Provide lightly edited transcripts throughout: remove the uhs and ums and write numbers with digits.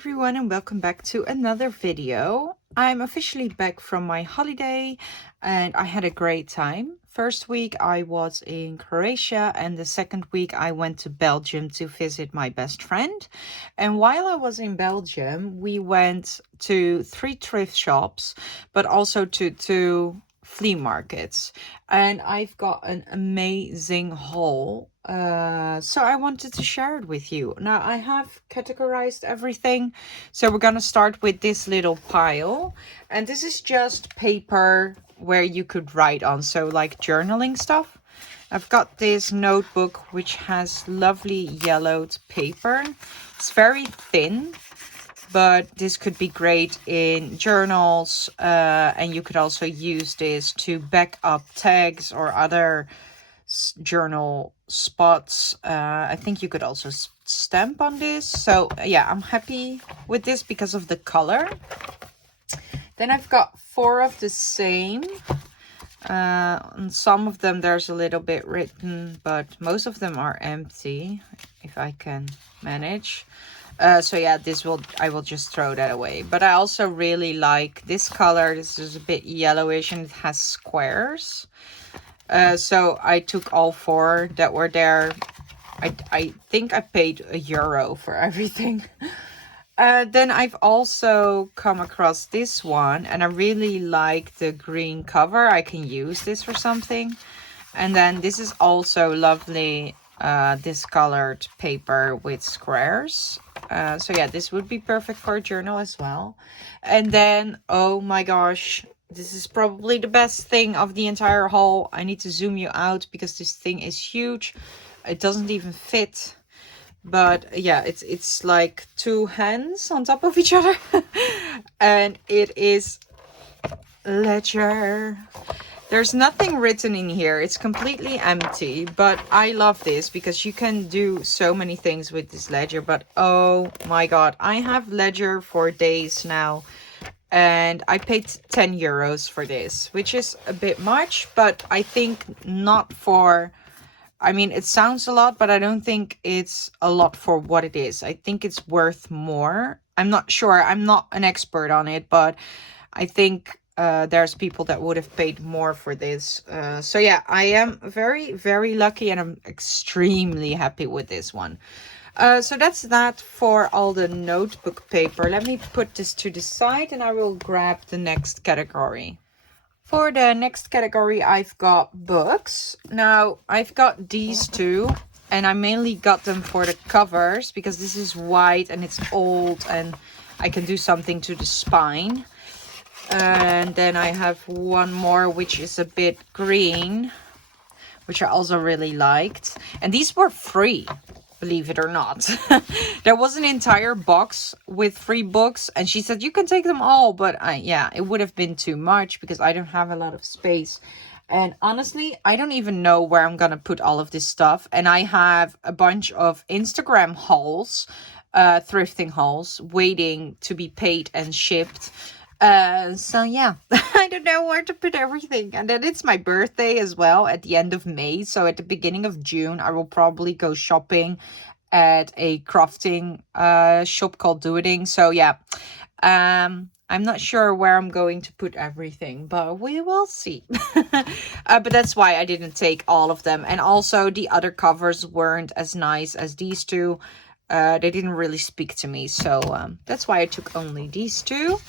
everyone, and welcome back to another video. I'm officially back from my holiday and I had a great time. First week I was in Croatia and the second week I went to Belgium to visit my best friend. And while I was in Belgium, we went to 3 thrift shops, but also to 2 flea markets, and I've got an amazing haul, so I wanted to share it with you. Now I have categorized everything, so we're gonna start with this little pile, and this is just paper where you could write on, so like journaling stuff. I've got this notebook which has lovely yellowed paper. It's very thin, but this could be great in journals, and you could also use this to back up tags or other journal spots. I think you could also stamp on this. So yeah, I'm happy with this because of the color. Then I've got 4 of the same. On some of them there's a little bit written, but most of them are empty, if I can manage. So yeah, I will just throw that away. But I also really like this color. This is a bit yellowish and it has squares. So I took all 4 that were there. I think I paid €1 for everything. Then I've also come across this one and I really like the green cover. I can use this for something. And then this is also lovely, discolored paper with squares. So yeah, this would be perfect for a journal as well. And then, oh my gosh, this is probably the best thing of the entire haul. I need to zoom you out because this thing is huge. It doesn't even fit. But yeah, it's like 2 hands on top of each other. And it is ledger. There's nothing written in here. It's completely empty, but I love this because you can do so many things with this ledger. But oh my god, I have ledger for days now and I paid €10 for this, which is a bit much, but I think not for... I mean, it sounds a lot, but I don't think it's a lot for what it is. I think it's worth more. I'm not sure. I'm not an expert on it, but I think there's people that would have paid more for this. So yeah, I am very, very lucky and I'm extremely happy with this one. So that's that for all the notebook paper. Let me put this to the side and I will grab the next category. For the next category, I've got books. Now, I've got these 2, and I mainly got them for the covers because this is white and it's old and I can do something to the spine. And then I have one more, which is a bit green, which I also really liked. And these were free, believe it or not. There was an entire box with 3 books and she said you can take them all, but yeah, it would have been too much because I don't have a lot of space. And honestly, I don't even know where I'm gonna put all of this stuff. And I have a bunch of Instagram hauls, thrifting hauls, waiting to be paid and shipped. So yeah, I don't know where to put everything. And then it's my birthday as well at the end of May. So at the beginning of June, I will probably go shopping at a crafting shop called Doing. So yeah, I'm not sure where I'm going to put everything, but we will see. But that's why I didn't take all of them. And also the other covers weren't as nice as these 2. They didn't really speak to me. So that's why I took only these 2.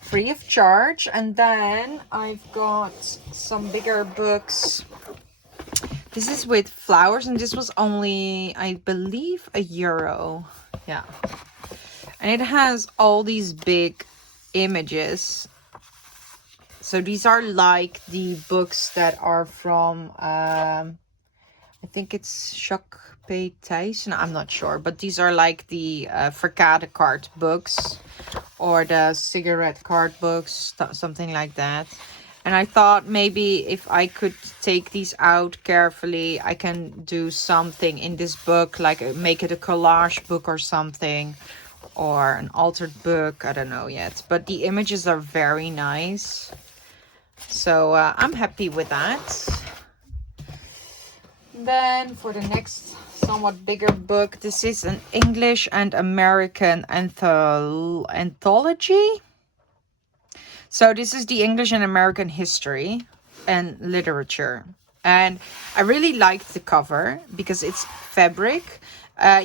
Free of charge. And then I've got some bigger books. This is with flowers and this was only, I believe, €1. Yeah. And it has all these big images. So these are like the books that are from, I think it's Shock Thijs. I'm not sure, but these are like the Verkade card books or the cigarette card books, something like that. And I thought maybe if I could take these out carefully, I can do something in this book, like make it a collage book or something, or an altered book. I don't know yet, but the images are very nice. So I'm happy with that. Then for the next somewhat bigger book. This is an English and American anthology. So this is the English and American history and literature. And I really liked the cover because it's fabric.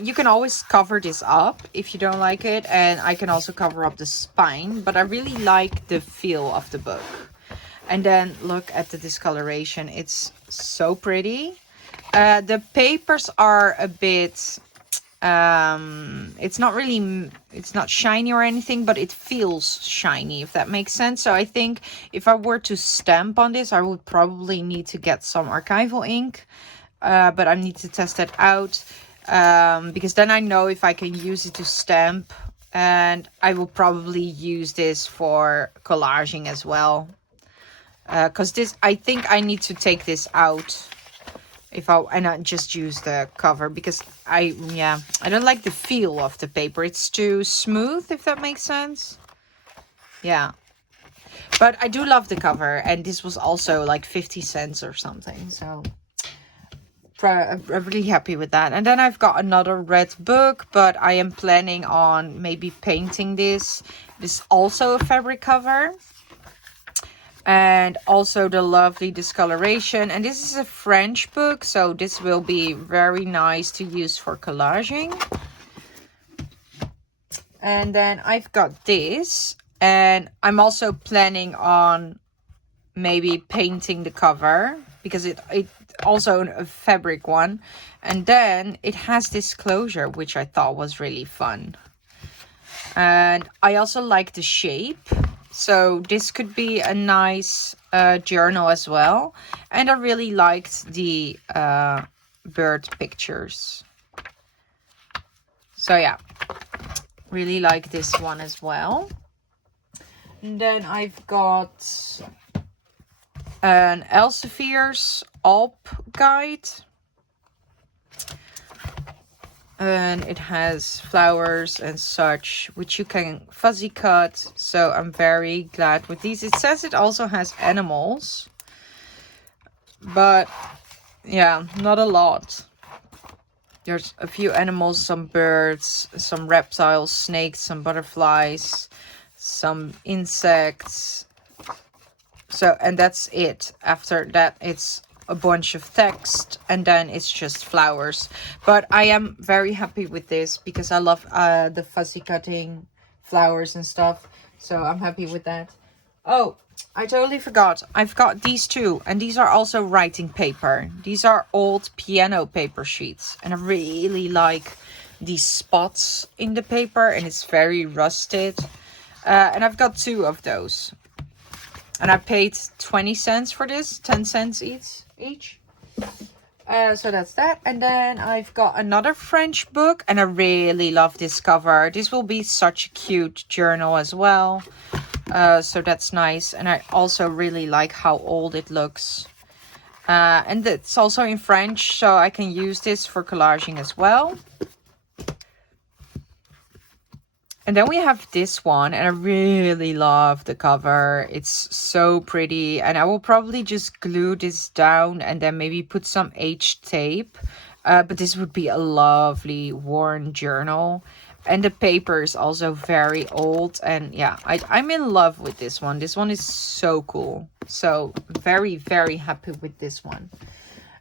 You can always cover this up if you don't like it. And I can also cover up the spine. But I really like the feel of the book. And then look at the discoloration. It's so pretty. The papers are a bit... it's not shiny or anything, but it feels shiny, if that makes sense. So I think if I were to stamp on this, I would probably need to get some archival ink. But I need to test that out. Because then I know if I can use it to stamp. And I will probably use this for collaging as well. Because this, I think I need to take this out and not just use the cover, because I don't like the feel of the paper. It's too smooth, if that makes sense. Yeah. But I do love the cover, and this was also like 50 cents or something. So I'm really happy with that. And then I've got another red book, but I am planning on maybe painting this. This is also a fabric cover. And also the lovely discoloration. And this is a French book, so this will be very nice to use for collaging. And then I've got this. And I'm also planning on maybe painting the cover, because it also a fabric one. And then it has this closure, which I thought was really fun. And I also like the shape. So this could be a nice journal as well. And I really liked the bird pictures. So yeah, really like this one as well. And then I've got an Elsevier's Alp guide. And it has flowers and such, which you can fuzzy cut. So I'm very glad with these. It says it also has animals. But yeah, not a lot. There's a few animals, some birds, some reptiles, snakes, some butterflies, some insects. So, and that's it. After that, it's a bunch of text, and then it's just flowers. But I am very happy with this because I love the fuzzy cutting flowers and stuff. So I'm happy with that. Oh, I totally forgot. I've got these two, and these are also writing paper. These are old piano paper sheets, and I really like these spots in the paper, and it's very rusted. And I've got two of those. And I paid 20 cents for this, 10 cents each. So that's that. And then I've got another French book, and I really love this cover. This will be such a cute journal as well. So that's nice. And I also really like how old it looks. And it's also in French, so I can use this for collaging as well. And then we have this one, and I really love the cover. It's so pretty, and I will probably just glue this down and then maybe put some H tape. But this would be a lovely worn journal. And the paper is also very old, and yeah, I'm in love with this one. This one is so cool. So very, very happy with this one.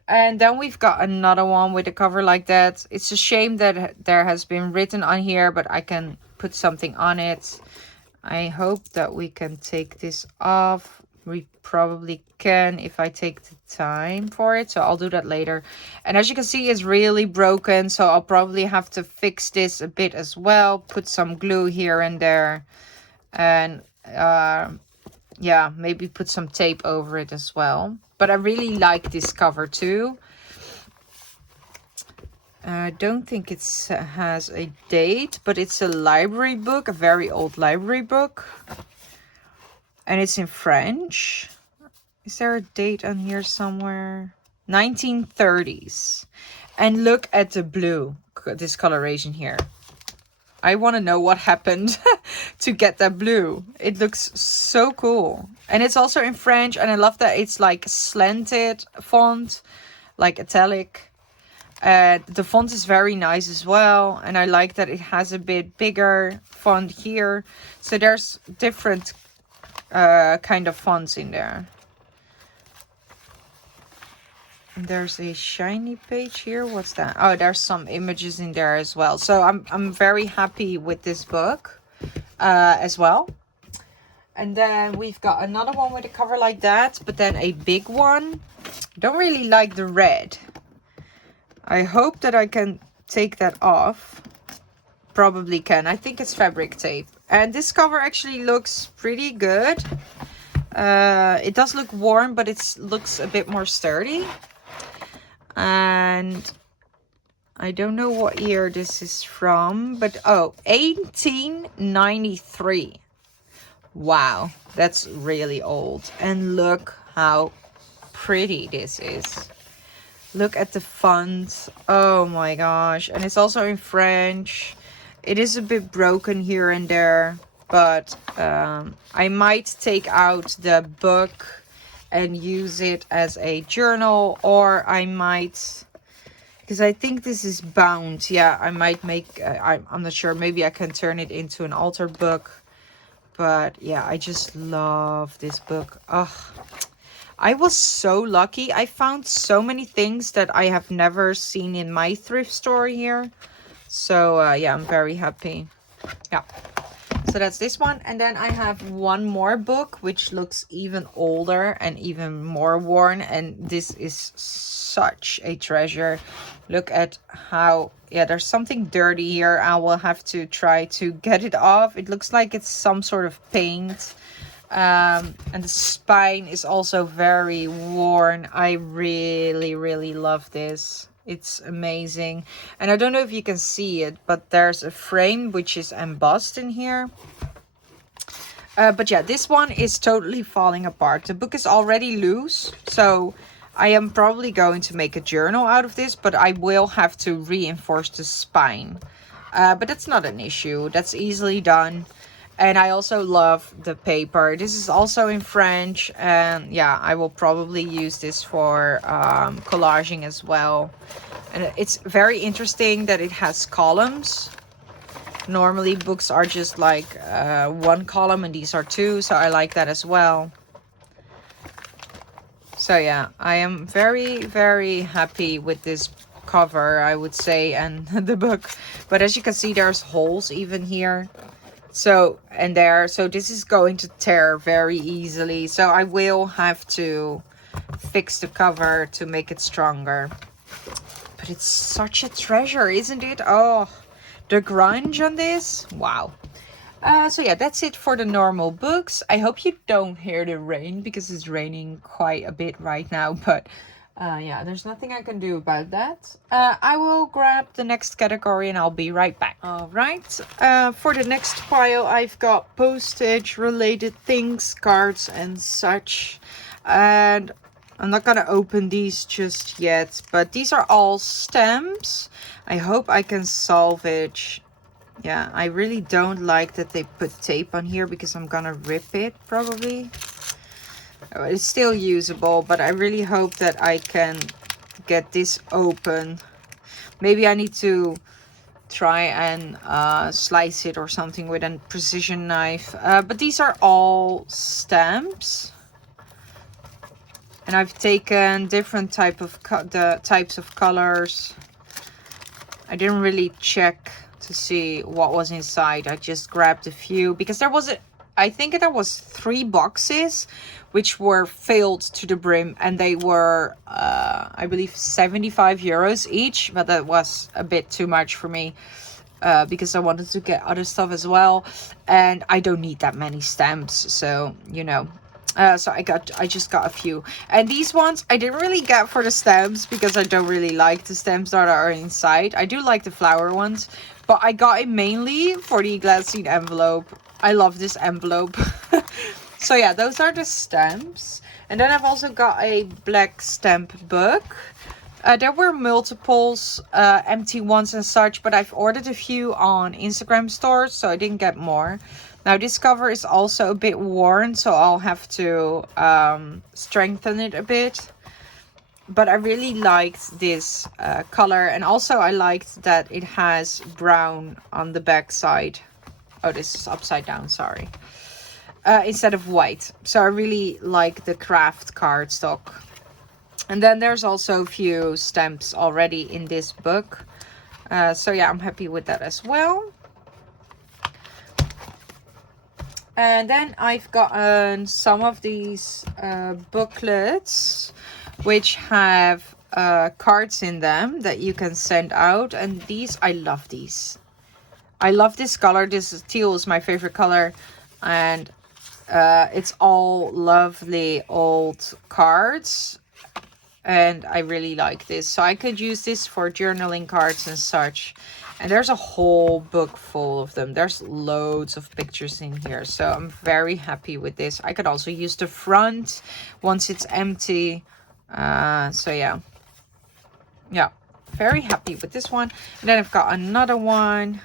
And then we've got another one with a cover like that. It's a shame that there has been written on here, but I can put something on it. I hope that we can take this off. We probably can if I take the time for it. So I'll do that later. And as you can see, it's really broken. So I'll probably have to fix this a bit as well. Put some glue here and there. And yeah, maybe put some tape over it as well. But I really like this cover too. I don't think it has a date, but it's a library book, a very old library book. And it's in French. Is there a date on here somewhere? 1930s. And look at the blue discoloration here. I want to know what happened to get that blue. It looks so cool. And it's also in French. And I love that it's like slanted font, like italic. The font is very nice as well. And I like that it has a bit bigger font here. So there's different kind of fonts in there. And there's a shiny page here. What's that? Oh, there's some images in there as well. So I'm very happy with this book as well. And then we've got another one with a cover like that, but then a big one. Don't really like the red. I hope that I can take that off. Probably can. I think it's fabric tape. And this cover actually looks pretty good. It does look worn, but it looks a bit more sturdy. And I don't know what year this is from, but oh, 1893. Wow, that's really old. And look how pretty this is. Look at the font. Oh my gosh. And it's also in French. It is a bit broken here and there, but I might take out the book and use it as a journal, or I might, because I think this is bound. Yeah, I might make, I'm not sure, maybe I can turn it into an altar book. But yeah, I just love this book. Oh, I was so lucky. I found so many things that I have never seen in my thrift store here. So yeah, I'm very happy. Yeah. So that's this one. And then I have one more book, which looks even older and even more worn. And this is such a treasure. Look at how, yeah, there's something dirty here. I will have to try to get it off. It looks like it's some sort of paint. And the spine is also very worn. I really, really love this. It's amazing. And I don't know if you can see it, but there's a frame which is embossed in here. But yeah, this one is totally falling apart. The book is already loose, so I am probably going to make a journal out of this, but I will have to reinforce the spine. But that's not an issue. That's easily done. And I also love the paper. This is also in French. And yeah, I will probably use this for collaging as well. And it's very interesting that it has columns. Normally books are just like one column and these are two. So I like that as well. So yeah, I am very, very happy with this cover, I would say, and the book. But as you can see, there's holes even here. So, and there, so this is going to tear very easily. So I will have to fix the cover to make it stronger. But it's such a treasure, isn't it? Oh, the grunge on this. Wow. So yeah, that's it for the normal books. I hope you don't hear the rain because it's raining quite a bit right now. But yeah, there's nothing I can do about that. I will grab the next category and I'll be right back. All right. For the next pile, I've got postage related things, cards and such. And I'm not going to open these just yet, but these are all stamps. I hope I can salvage. Yeah, I really don't like that they put tape on here because I'm going to rip it probably. It's still usable, but I really hope that I can get this open. Maybe I need to try and slice it or something with a precision knife. But these are all stamps. And I've taken different types of colors. I didn't really check to see what was inside. I just grabbed a few because there was I think there was 3 boxes which were filled to the brim, and they were I believe 75 euros each, but that was a bit too much for me because I wanted to get other stuff as well, and I don't need that many stamps, so you know. So I just got a few, and these ones I didn't really get for the stamps because I don't really like the stamps that are inside. I do like the flower ones, but I got it mainly for the glassine envelope. I love this envelope. So yeah, those are the stamps. And then I've also got a black stamp book. There were multiples, empty ones and such, but I've ordered a few on Instagram stores, so I didn't get more. Now this cover is also a bit worn, so I'll have to strengthen it a bit. But I really liked this color, and also I liked that it has brown on the back side. Oh, this is upside down, sorry. Instead of white. So I really like the craft cardstock. And then there's also a few stamps already in this book. So yeah, I'm happy with that as well. And then I've gotten some of these booklets which have cards in them that you can send out. And these, I love these. I love this color. This teal is my favorite color. And it's all lovely old cards. And I really like this. So I could use this for journaling cards and such. And there's a whole book full of them. There's loads of pictures in here. So I'm very happy with this. I could also use the front once it's empty. So yeah. Yeah. Very happy with this one. And then I've got another one,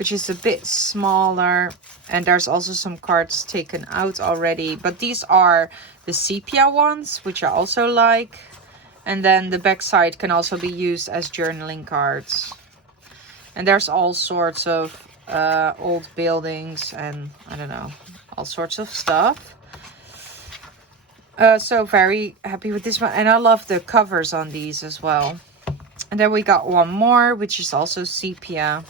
which is a bit smaller. And there's also some cards taken out already. But these are the sepia ones, which I also like. And then the back side can also be used as journaling cards. And there's all sorts of old buildings and, I don't know, all sorts of stuff. So very happy with this one. And I love the covers on these as well. And then we got one more, which is also sepia.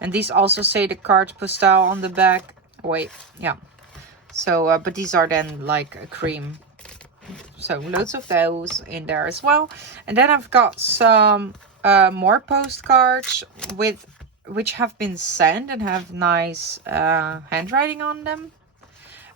And these also say the carte postale on the back. Wait, yeah. So, but these are then like a cream. So loads of those in there as well. And then I've got some more postcards which have been sent and have nice handwriting on them.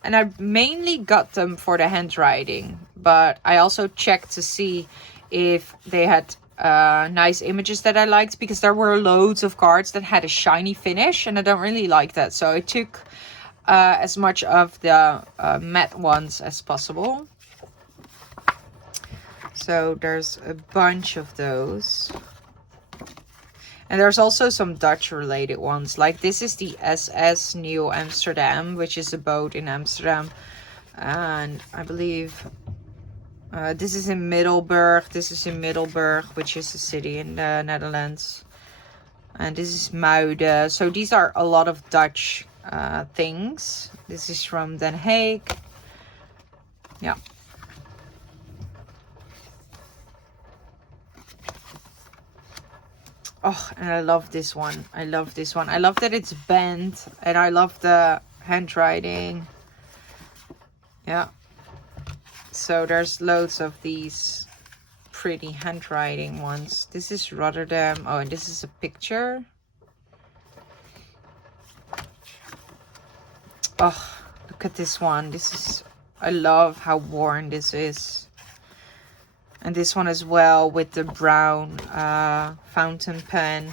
And I mainly got them for the handwriting, but I also checked to see if they had nice images that I liked, because there were loads of cards that had a shiny finish and I don't really like that. So I took as much of the matte ones as possible. So there's a bunch of those. And there's also some Dutch related ones. Like this is the SS New Amsterdam, which is a boat in Amsterdam. And I believe this is in Middelburg. This is in Middelburg, which is a city in the Netherlands. And this is Muiden. So these are a lot of Dutch things. This is from Den Haag. Yeah. Oh, and I love this one. I love this one. I love that it's bent. And I love the handwriting. Yeah. So there's loads of these pretty handwriting ones. This is Rotterdam. Oh, and this is a picture. Oh, look at this one. This is... I love how worn this is. And this one as well with the brown fountain pen.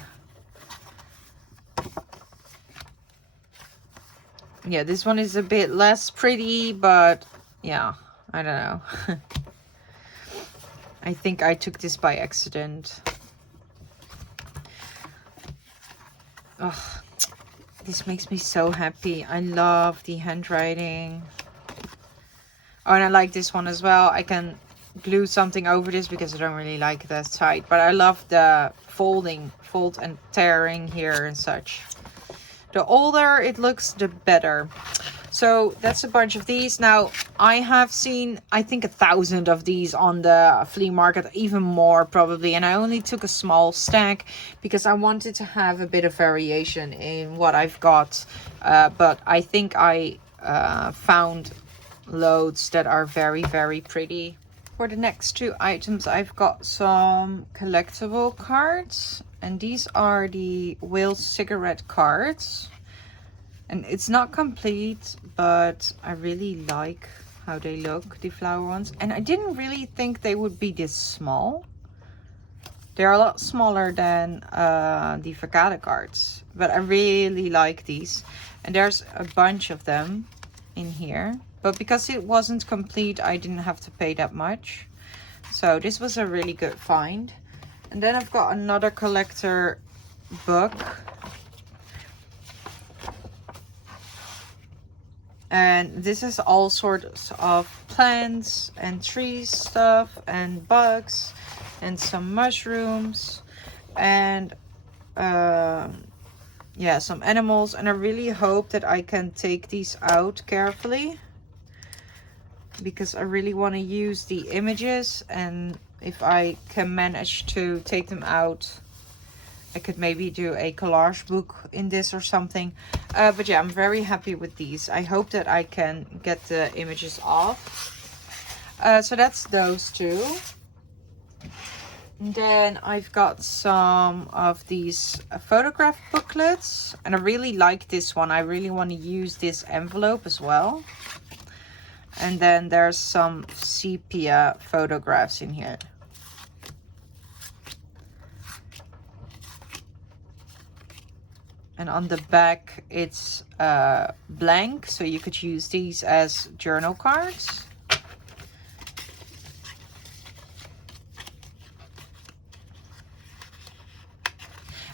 Yeah, this one is a bit less pretty, but yeah, I don't know. I think I took this by accident. Oh, this makes me so happy. I love the handwriting. Oh, and I like this one as well. I can glue something over this because I don't really like that side, but I love the fold and tearing here and such. The older it looks, the better. So that's a bunch of these. Now I have seen, I think 1,000 of these on the flea market, even more probably, and I only took a small stack because I wanted to have a bit of variation in what I've got, but I think I found loads that are very, very pretty. For the next two items, I've got some collectible cards. And these are the Will cigarette cards. And it's not complete, but I really like how they look, the flower ones. And I didn't really think they would be this small. They're a lot smaller than the Verkade cards. But I really like these. And there's a bunch of them in here. But because it wasn't complete, I didn't have to pay that much. So this was a really good find. And then I've got another collector book. And this is all sorts of plants and trees stuff and bugs and some mushrooms and yeah, some animals. And I really hope that I can take these out carefully, because I really want to use the images, and if I can manage to take them out, I could maybe do a collage book in this or something. But yeah, I'm very happy with these. I hope that I can get the images off. So that's those two. And then I've got some of these photograph booklets, and I really like this one. I really want to use this envelope as well. And then there's some sepia photographs in here. And on the back it's blank, so you could use these as journal cards.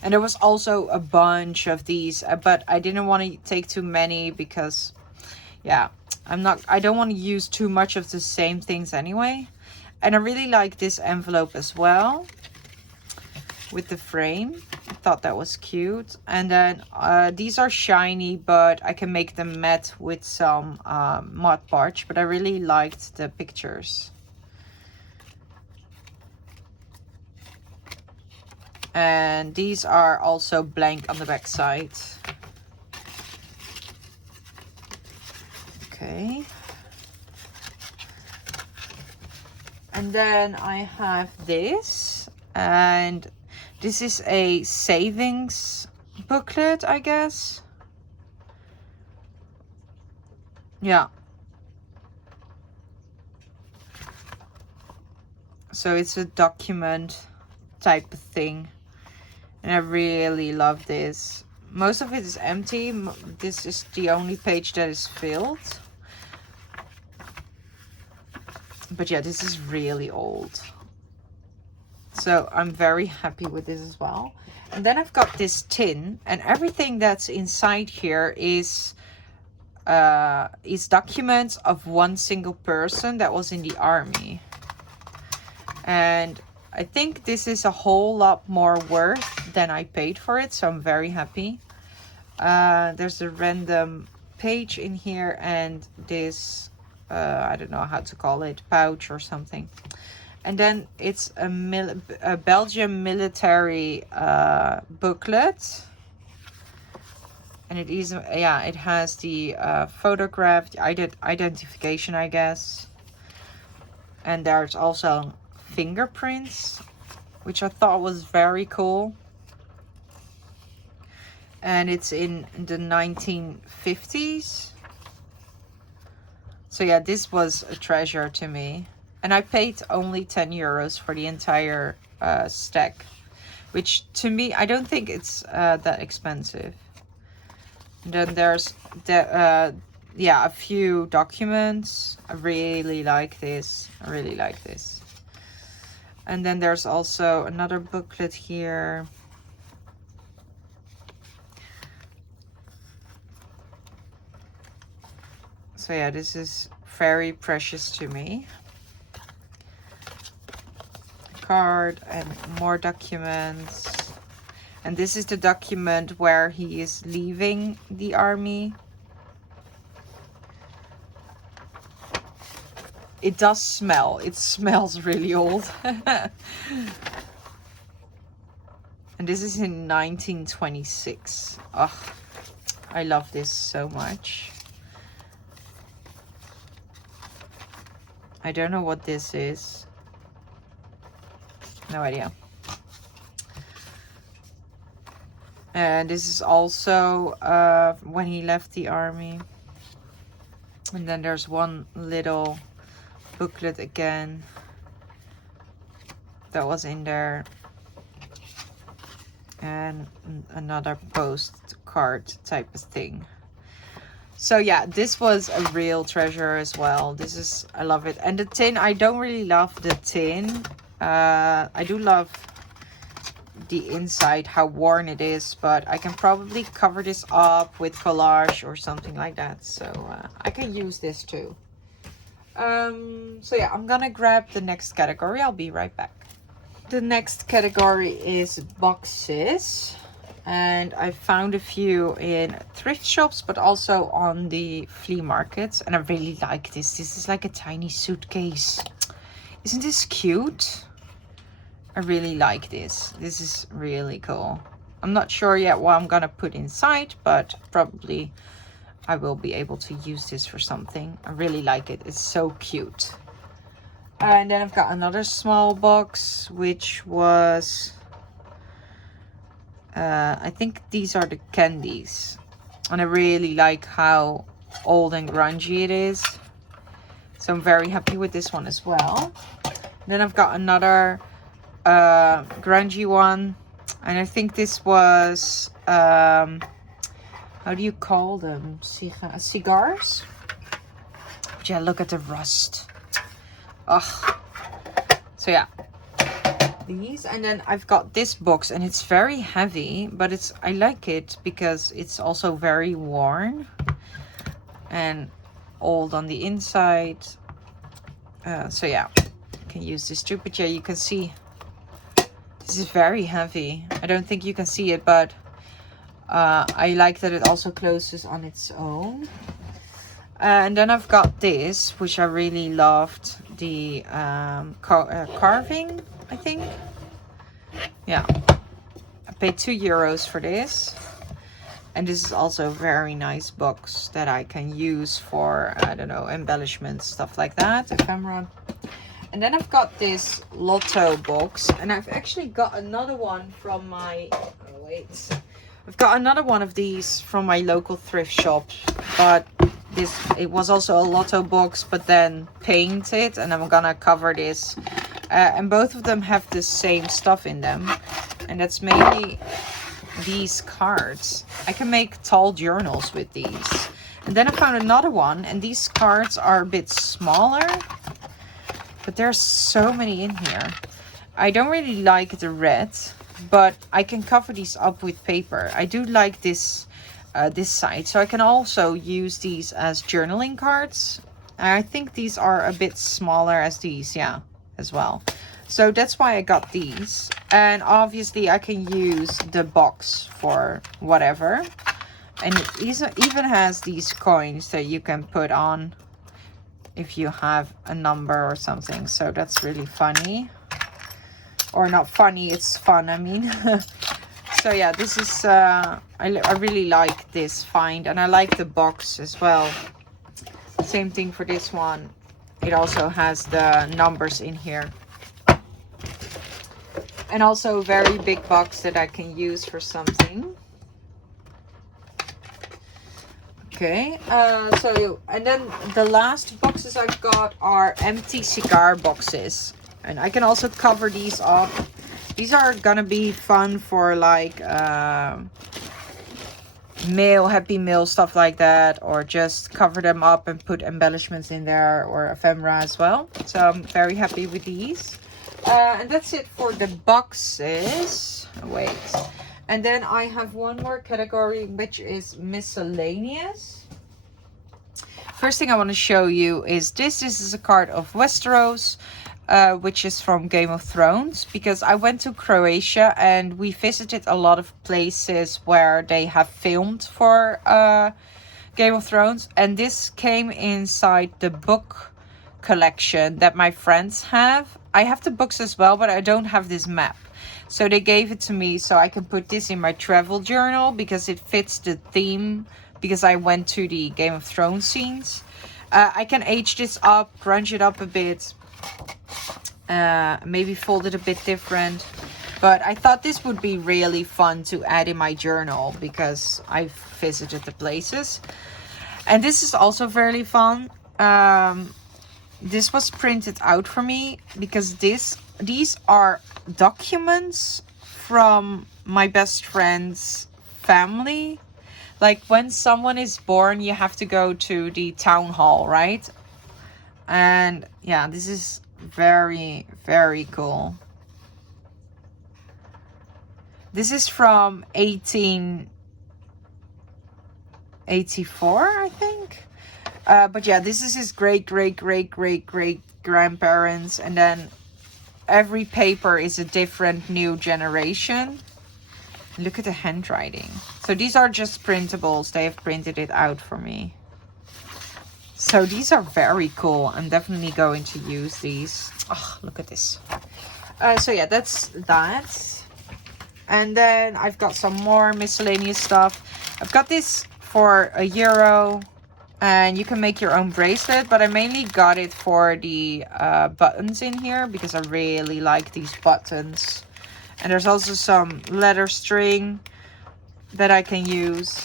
And there was also a bunch of these, but I didn't want to take too many because, yeah, I don't want to use too much of the same things anyway. And I really like this envelope as well with the frame. I thought that was cute. And then these are shiny, but I can make them matte with some Mod Podge. But I really liked the pictures. And these are also blank on the back side. Okay. And then I have this, and this is a savings booklet, I guess. Yeah. So it's a document type of thing. And I really love this. Most of it is empty. This is the only page that is filled. But yeah, this is really old. So I'm very happy with this as well. And then I've got this tin, and everything that's inside here is documents of one single person that was in the army. And I think this is a whole lot more worth than I paid for it, so I'm very happy. There's a random page in here, and this, I don't know how to call it, pouch or something. And then it's a Belgium military booklet. And it is, yeah, it has the photograph, identification, I guess. And there's also fingerprints, which I thought was very cool. And it's in the 1950s. So yeah, this was a treasure to me. And I paid only 10 euros for the entire stack, which to me, I don't think it's that expensive. And then there's the yeah, a few documents. I really like this. I really like this. And then there's also another booklet here. So yeah, this is very precious to me. A card and more documents. And this is the document where he is leaving the army. It does smell. It smells really old. And this is in 1926. Oh, I love this so much. I don't know what this is. No idea. And this is also when he left the army. And then there's one little booklet again that was in there. And another postcard type of thing. So yeah, this was a real treasure as well. This is, I love it. And the tin, I don't really love the tin. I do love the inside, how worn it is, but I can probably cover this up with collage or something like that. So I can use this too. So yeah, I'm gonna grab the next category. I'll be right back. The next category is boxes. And I found a few in thrift shops, but also on the flea markets. And I really like this. This is like a tiny suitcase. Isn't this cute? I really like this. This is really cool. I'm not sure yet what I'm gonna put inside, but probably I will be able to use this for something. I really like it. It's so cute. And then I've got another small box, which was... I think these are the candies. And I really like how old and grungy it is. So I'm very happy with this one as well. Then I've got another grungy one. And I think this was... how do you call them? Cigars? But yeah, look at the rust. Ugh. So yeah. These, and then I've got this box, and it's very heavy, but I like it because it's also very worn and old on the inside. So yeah, I can use this too. But yeah, you can see this is very heavy. I don't think you can see it, but I like that it also closes on its own. And then I've got this, which I really loved, the carving, I think. Yeah, I paid €2 for this. And this is also a very nice box that I can use for, I don't know, embellishments, stuff like that, ephemera. And then I've got this Lotto box, and I've actually got another one from my, I've got another one of these from my local thrift shop, but it was also a Lotto box, but then painted, and I'm gonna cover this. And both of them have the same stuff in them, and that's mainly these cards. I can make tall journals with these. And then I found another one, and these cards are a bit smaller, but there's so many in here. I don't really like the red, but I can cover these up with paper. I do like this this side, so I can also use these as journaling cards. And I think these are a bit smaller as these, yeah, as well. So that's why I got these. And obviously I can use the box for whatever. And it even has these coins that you can put on if you have a number or something. So that's really funny. Or not funny, it's fun, I mean. So yeah, this is, I really like this find. And I like the box as well. Same thing for this one. It also has the numbers in here. And also a very big box that I can use for something. Okay, and then the last boxes I've got are empty cigar boxes. And I can also cover these up. These are gonna be fun for like mail, happy mail, stuff like that. Or just cover them up and put embellishments in there, or ephemera as well. So I'm very happy with these. And that's it for the boxes. Wait. And then I have one more category, which is miscellaneous. First thing I want to show you is this. This is a card of Westeros, which is from Game of Thrones. Because I went to Croatia and we visited a lot of places where they have filmed for Game of Thrones. And this came inside the book collection that my friends have. I have the books as well, but I don't have this map. So they gave it to me so I can put this in my travel journal because it fits the theme, because I went to the Game of Thrones scenes. I can age this up, crunch it up a bit, maybe fold it a bit different. But I thought this would be really fun to add in my journal because I've visited the places. And this is also very fun. This was printed out for me because these are documents from my best friend's family. Like when someone is born, you have to go to the town hall, right? And yeah, this is very, very cool. This is from 1884, I think. But yeah, this is his great grandparents, and then every paper is a different new generation. Look at the handwriting. So these are just printables. They have printed it out for me. So these are very cool. I'm definitely going to use these. Oh, look at this. So yeah, that's that. And then I've got some more miscellaneous stuff. I've got this for €1. And you can make your own bracelet, but I mainly got it for the buttons in here because I really like these buttons. And there's also some leather string that I can use.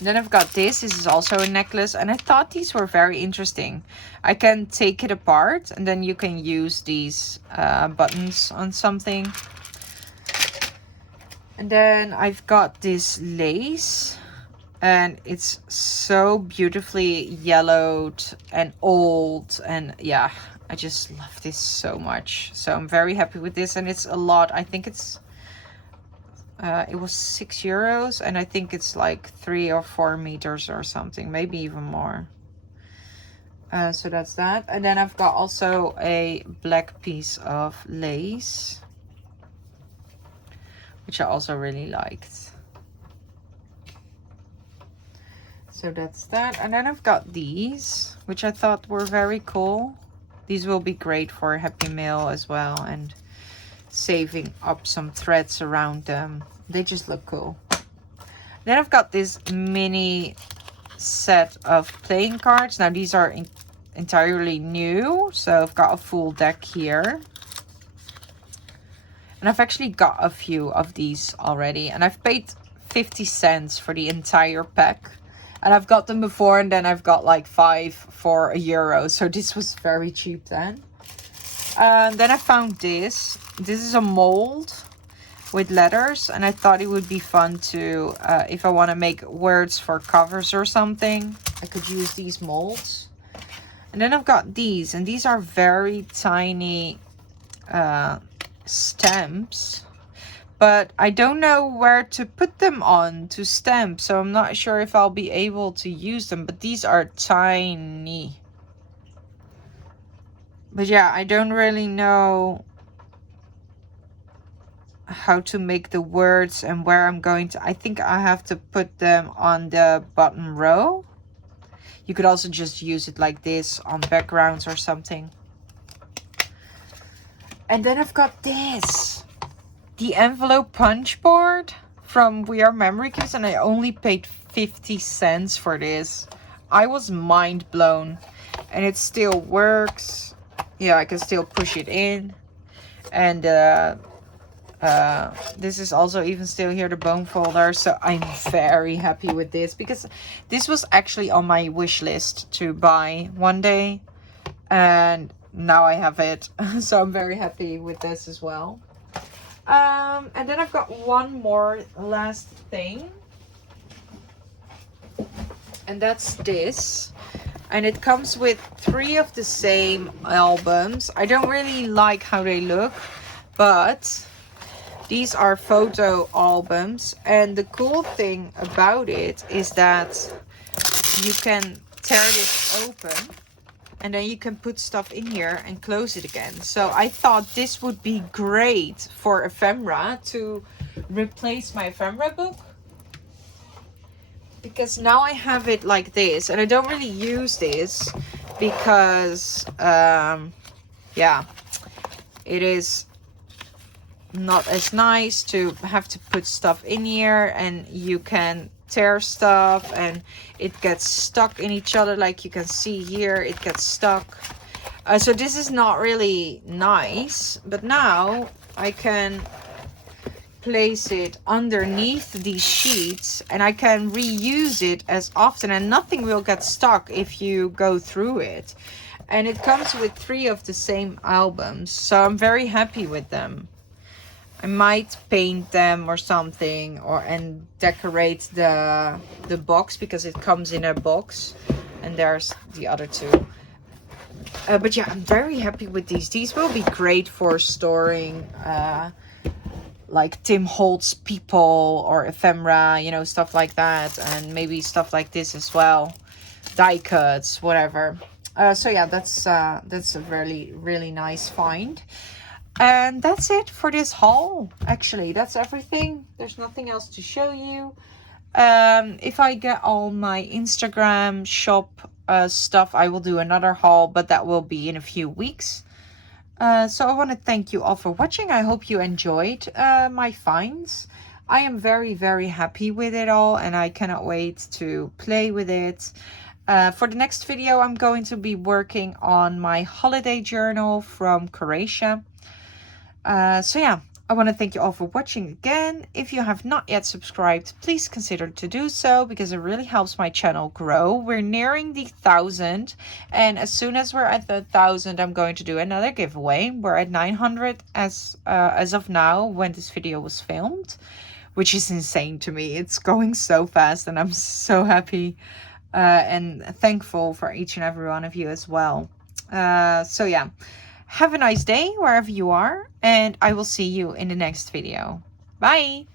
Then I've got this. This is also a necklace, and I thought these were very interesting. I can take it apart, and then you can use these buttons on something. And then I've got this lace. And it's so beautifully yellowed and old. And yeah, I just love this so much. So I'm very happy with this. And it's a lot. I think it's... it was €6. And I think it's like 3 or 4 meters or something. Maybe even more. So that's that. And then I've got also a black piece of lace. Which I also really liked. So that's that. And then I've got these, which I thought were very cool. These will be great for a Happy Mail as well, and saving up some threads around them. They just look cool. Then I've got this mini set of playing cards. Now these are entirely new, so I've got a full deck here. And I've actually got a few of these already, and I've paid 50 cents for the entire pack. And I've got them before, and then I've got like 5 for €1. So this was very cheap then. Then I found this. This is a mold with letters. And I thought it would be fun to, if I want to make words for covers or something, I could use these molds. And then I've got these. And these are very tiny stamps. But I don't know where to put them on to stamp. So I'm not sure if I'll be able to use them. But these are tiny. But yeah, I don't really know how to make the words and where I'm going to. I think I have to put them on the bottom row. You could also just use it like this on backgrounds or something. And then I've got this. The envelope punch board from We Are Memory Keepers, and I only paid 50 cents for this. I was mind blown. And it still works. Yeah, I can still push it in. And this is also even still here, the bone folder. So I'm very happy with this, because this was actually on my wish list to buy one day. And now I have it. So I'm very happy with this as well. And then I've got one more last thing, and that's this, and it comes with 3 of the same albums. I don't really like how they look, but these are photo albums, and the cool thing about it is that you can tear this open. And then you can put stuff in here and close it again. So I thought this would be great for ephemera, to replace my ephemera book. Because now I have it like this. And I don't really use this because, yeah, it is not as nice to have to put stuff in here. And you can tear stuff and it gets stuck in each other, like you can see here, it gets stuck. So this is not really nice, but now I can place it underneath these sheets and I can reuse it as often, and nothing will get stuck if you go through it. And it comes with 3 of the same albums, so I'm very happy with them. I might paint them or something, and decorate the box, because it comes in a box. And there's the other 2. But yeah, I'm very happy with these. These will be great for storing like Tim Holtz people or ephemera, you know, stuff like that. And maybe stuff like this as well. Die cuts, whatever. So yeah, that's a really nice find. And that's it for this haul. Actually, that's everything. There's nothing else to show you. If I get all my Instagram shop stuff, I will do another haul, but that will be in a few weeks. So I want to thank you all for watching. I hope you enjoyed my finds. I am very happy with it all, and I cannot wait to play with it. For the next video, I'm going to be working on my holiday journal from Croatia. So yeah, I want to thank you all for watching again. If you have not yet subscribed, please consider to do so, because it really helps my channel grow. We're nearing the 1,000, and as soon as we're at the 1,000, I'm going to do another giveaway. We're at 900 as of now when this video was filmed, which is insane to me. It's going so fast, and I'm so happy and thankful for each and every one of you as well. So yeah. Have a nice day wherever you are, and I will see you in the next video. Bye!